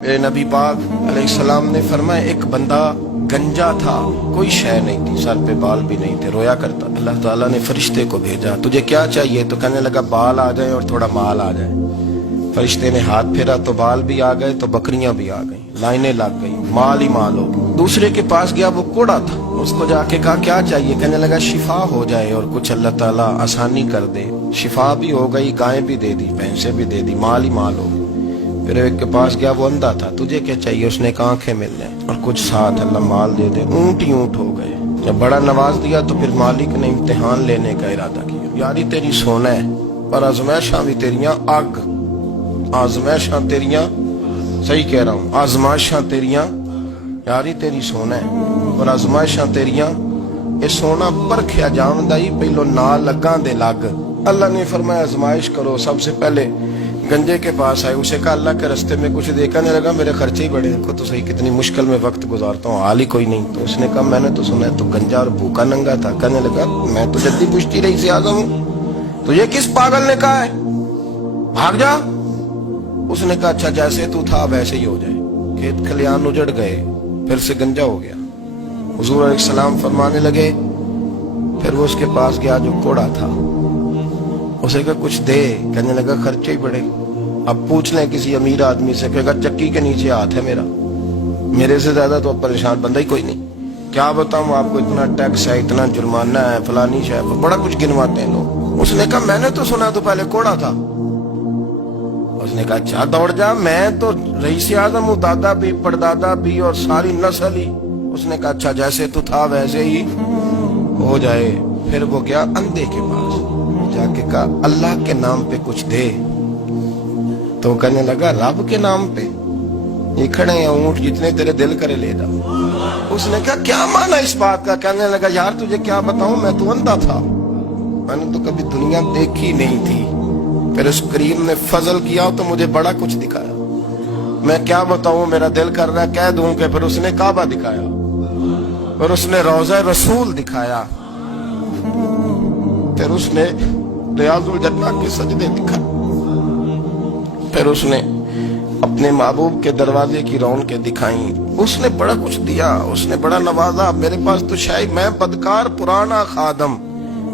میرے نبی پاک علیہ السلام نے فرمایا ایک بندہ گنجا تھا، کوئی شے نہیں تھی، سر پہ بال بھی نہیں تھے، رویا کرتا تھا۔ اللہ تعالیٰ نے فرشتے کو بھیجا، تجھے کیا چاہیے؟ تو کہنے لگا بال آ جائیں اور تھوڑا مال آ جائے۔ فرشتے نے ہاتھ پھیرا تو بال بھی آ گئے تو بکریاں بھی آ گئیں، لائنیں لگ گئی، مال ہی مال ہو گئی۔ دوسرے کے پاس گیا، وہ کوڑا تھا، اس کو جا کے کہا کیا چاہیے؟ کہنے لگا شفا ہو جائے اور کچھ اللہ تعالیٰ آسانی کر دے۔ شفا بھی ہو گئی، گائیں بھی دے دی، بھینسیں بھی دے دی، مال ہی مال ہو گئی۔ پھر ایک کے پاس گیا، وہ اندھا تھا، تجھے کیا چاہیے؟ اس نے کہا آنکھیں مل جائیں اور کچھ ساتھ اللہ مال دے دے۔ اونٹ ہی اونٹ ہو گئے۔ جب بڑا نواز دیا تو پھر مالک نے امتحان لینے کا ارادہ کیا، یاری تیری سونا ہے پر آزمائشاں بھی تیریاں آگ، آزمائشاں تیریاں، صحیح کہہ رہا ہوں، آزمائشاں تیریاں، یاری تیری سونا ہے پر آزمائشاں تیریاں، یہ سونا پرکھیا جاندائی پہلو نہ لگاں دے لگ۔ اللہ نے فرمایا آزمائش کرو۔ سب سے پہلے گنجے کے پاس آئے، اسے کہا اللہ کے رستے میں کچھ دیکھنے لگا، میرے خرچے ہی بڑے، دیکھو تو صحیح کتنی مشکل میں وقت گزارتا ہوں، حال ہی کوئی نہیں۔ تو اس نے کہا میں نے تو سنا ہے تو گنجا اور بھوکا ننگا تھا۔ کہنے لگا میں تو جدی پشتی رئیس اعظم ہوں، تو یہ کس پاگل نے کہا ہے بھاگ جا؟ اس نے کہا اچھا جیسے تو تھا ویسے ہی ہو جائے۔ کھیت کھلیان اجڑ گئے، پھر سے گنجا ہو گیا۔ حضور علیہ السلام فرمانے لگے، پھر وہ اس کے پاس گیا جو کوڑا تھا، اسے کہا کچھ دے، کہنے لگا خرچے ہی بڑے۔ اب پوچھ لیں کسی امیر آدمی سے، کہے گا چکی کے نیچے ہاتھ ہے میرا، میرے سے زیادہ تو اب پریشان بندہ ہی کوئی نہیں، کیا بتاؤں آپ کو، اتنا ٹیکس ہے، اتنا جرمانہ ہے، فلانی شے، بڑا کچھ گنواتے ہیں لوگ۔ اس نے کہا میں نے تو سنا تو پہلے کوڑا تھا۔ اس نے کہا اچھا دوڑ جا، میں تو رئیس اعظم ہوں، دادا بھی پردادا بھی اور ساری نسل ہی۔ اس نے کہا اچھا جیسے تو تھا ویسے ہی ہو جائے۔ پھر وہ گیا اندھے کے پاس، جا کے کہا اللہ کے نام پہ کچھ دے۔ تو کہنے لگا رب کے نام پہ؟ یہ کھڑے ہیں اونٹ جتنے تیرے دل کرے لے جا۔ اس نے کہا کیا معنی اس بات کا؟ کہنے لگا یار تجھے کیا بتاؤں، میں تو اندھا تھا، میں نے تو کبھی دنیا دیکھی نہیں تھی، پھر اس کریم نے فضل کیا تو مجھے بڑا کچھ دکھایا، میں کیا بتاؤں، میرا دل کر رہا ہے کہہ دوں کہ پھر اس نے کعبہ دکھایا، پھر اس نے روضہ رسول دکھایا، پھر اس نے ریاض الجنہ کے سجدے دکھائے، پھر اس نے اپنے محبوب کے دروازے کی رونقیں دکھائیں۔ اس نے بڑا کچھ دیا، اس نے بڑا نوازا۔ میرے پاس تو شاید میں بدکار پرانا خادم،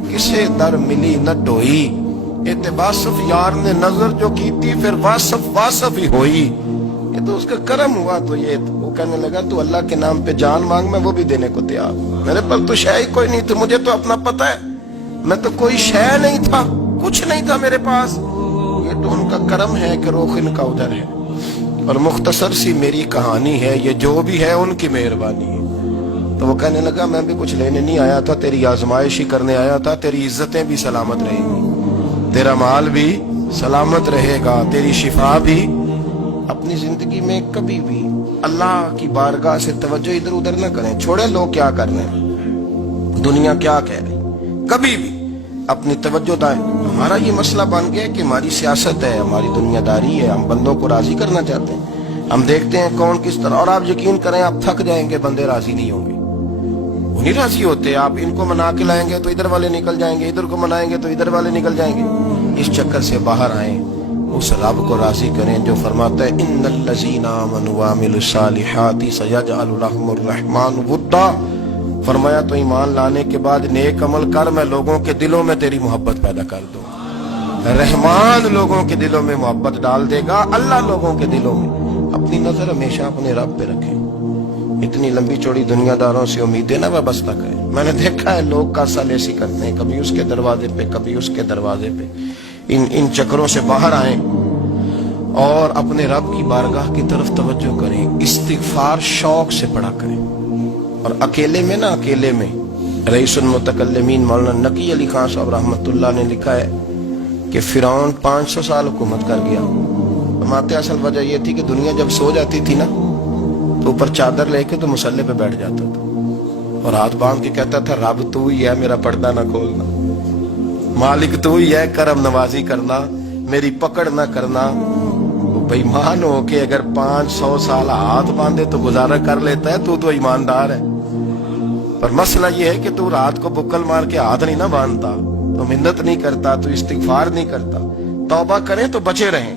کسے در ملی نہ ڈوئی، اعتباسف یار نے نظر جو کی تھی پھر واسف ہی ہوئی۔ یہ تو اس کا کرم ہوا۔ تو یہ وہ کہنے لگا تو اللہ کے نام پہ جان مانگ، میں وہ بھی دینے کو تیار، میرے پر تو شے ہی کوئی نہیں تھی، مجھے تو اپنا پتہ ہے، میں تو کوئی شے نہیں تھا، کچھ نہیں تھا میرے پاس، یہ تو ان کا کرم ہے کہ رخ ان کا ادھر ہے، اور مختصر سی میری کہانی ہے، یہ جو بھی ہے ان کی مہربانی ہے۔ تو وہ کہنے لگا میں بھی کچھ لینے نہیں آیا تھا، تیری آزمائش ہی کرنے آیا تھا، تیری عزتیں بھی سلامت رہیں گی، تیرا مال بھی سلامت رہے گا، تیری شفا بھی۔ اپنی زندگی میں کبھی بھی اللہ کی بارگاہ سے توجہ ادھر ادھر نہ کریں، چھوڑیں لوگ کیا کر رہے ہیں، دنیا کیا کہہ رہی، کبھی بھی اپنی توجہ دائیں۔ ہمارا یہ مسئلہ بن گیا کہ ہماری سیاست ہے، ہماری دنیا داری ہے، ہم بندوں کو راضی کرنا چاہتے ہیں، ہم دیکھتے ہیں کون کس طرح، اور آپ یقین کریں آپ تھک جائیں گے، بندے راضی نہیں ہوں گے، وہ نہیں راضی ہوتے، آپ ان کو منا کے لائیں گے تو ادھر والے نکل جائیں گے، ادھر کو منائیں گے تو ادھر والے نکل جائیں گے۔ اس چکر سے باہر آئیں، اس رب کو راضی کریں جو فرماتا ہے ان الذین آمنوا وعملوا الصالحات سیجعل لهم الرحمن ودا۔ فرمایا تو ایمان لانے کے بعد نیک عمل کر، میں لوگوں کے دلوں میں تیری محبت پیدا کر دوں۔ رحمان لوگوں کے دلوں میں محبت ڈال دے گا، اللہ لوگوں کے دلوں میں۔ اپنی نظر ہمیشہ اپنے رب پہ رکھیں، اتنی لمبی چوڑی دنیا داروں سے امیدیں نہ وابستہ کریں۔ میں نے دیکھا ہے لوگ کاسا لیسی کرتے ہیں، کبھی اس کے دروازے پہ کبھی اس کے دروازے پہ۔ ان چکروں سے باہر آئیں اور اپنے رب کی بارگاہ کی طرف توجہ کریں، استغفار شوق سے پڑھا کریں، اور اکیلے میں نہ، اکیلے میں۔ رئیس المتکلمین مولانا نقی علی خان صاحب رحمۃ اللہ نے لکھا ہے کہ فرعون 500 سال حکومت کر گیا، فرماتے اصل وجہ یہ تھی کہ دنیا جب سو جاتی تھی نا تو اوپر چادر لے کے تو مسلح پہ بیٹھ جاتا تھا اور ہاتھ باندھ کے کہتا تھا رب تو ہی ہے، میرا پردہ نہ کھولنا، مالک تو ہی ہے، کرم نوازی کرنا، میری پکڑ نہ کرنا۔ بے ایمان ہو کے اگر 500 سال ہاتھ باندھے تو گزارا کر لیتا ہے، تو ایماندار ہے، پر مسئلہ یہ ہے کہ تو رات کو بکل مار کے ہاتھ نہیں نہ باندھتا، تو منت نہیں کرتا، تو استغفار نہیں کرتا۔ توبہ کریں تو بچے رہیں،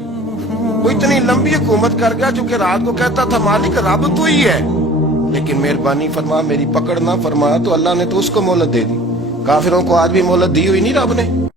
وہ اتنی لمبی حکومت کر گیا جو کہ رات کو کہتا تھا مالک رب تو ہی ہے، لیکن مہربانی فرما میری پکڑ نہ فرما، تو اللہ نے تو اس کو مہلت دے دی۔ کافروں کو آج بھی مہلت دی ہوئی نہیں رب نے؟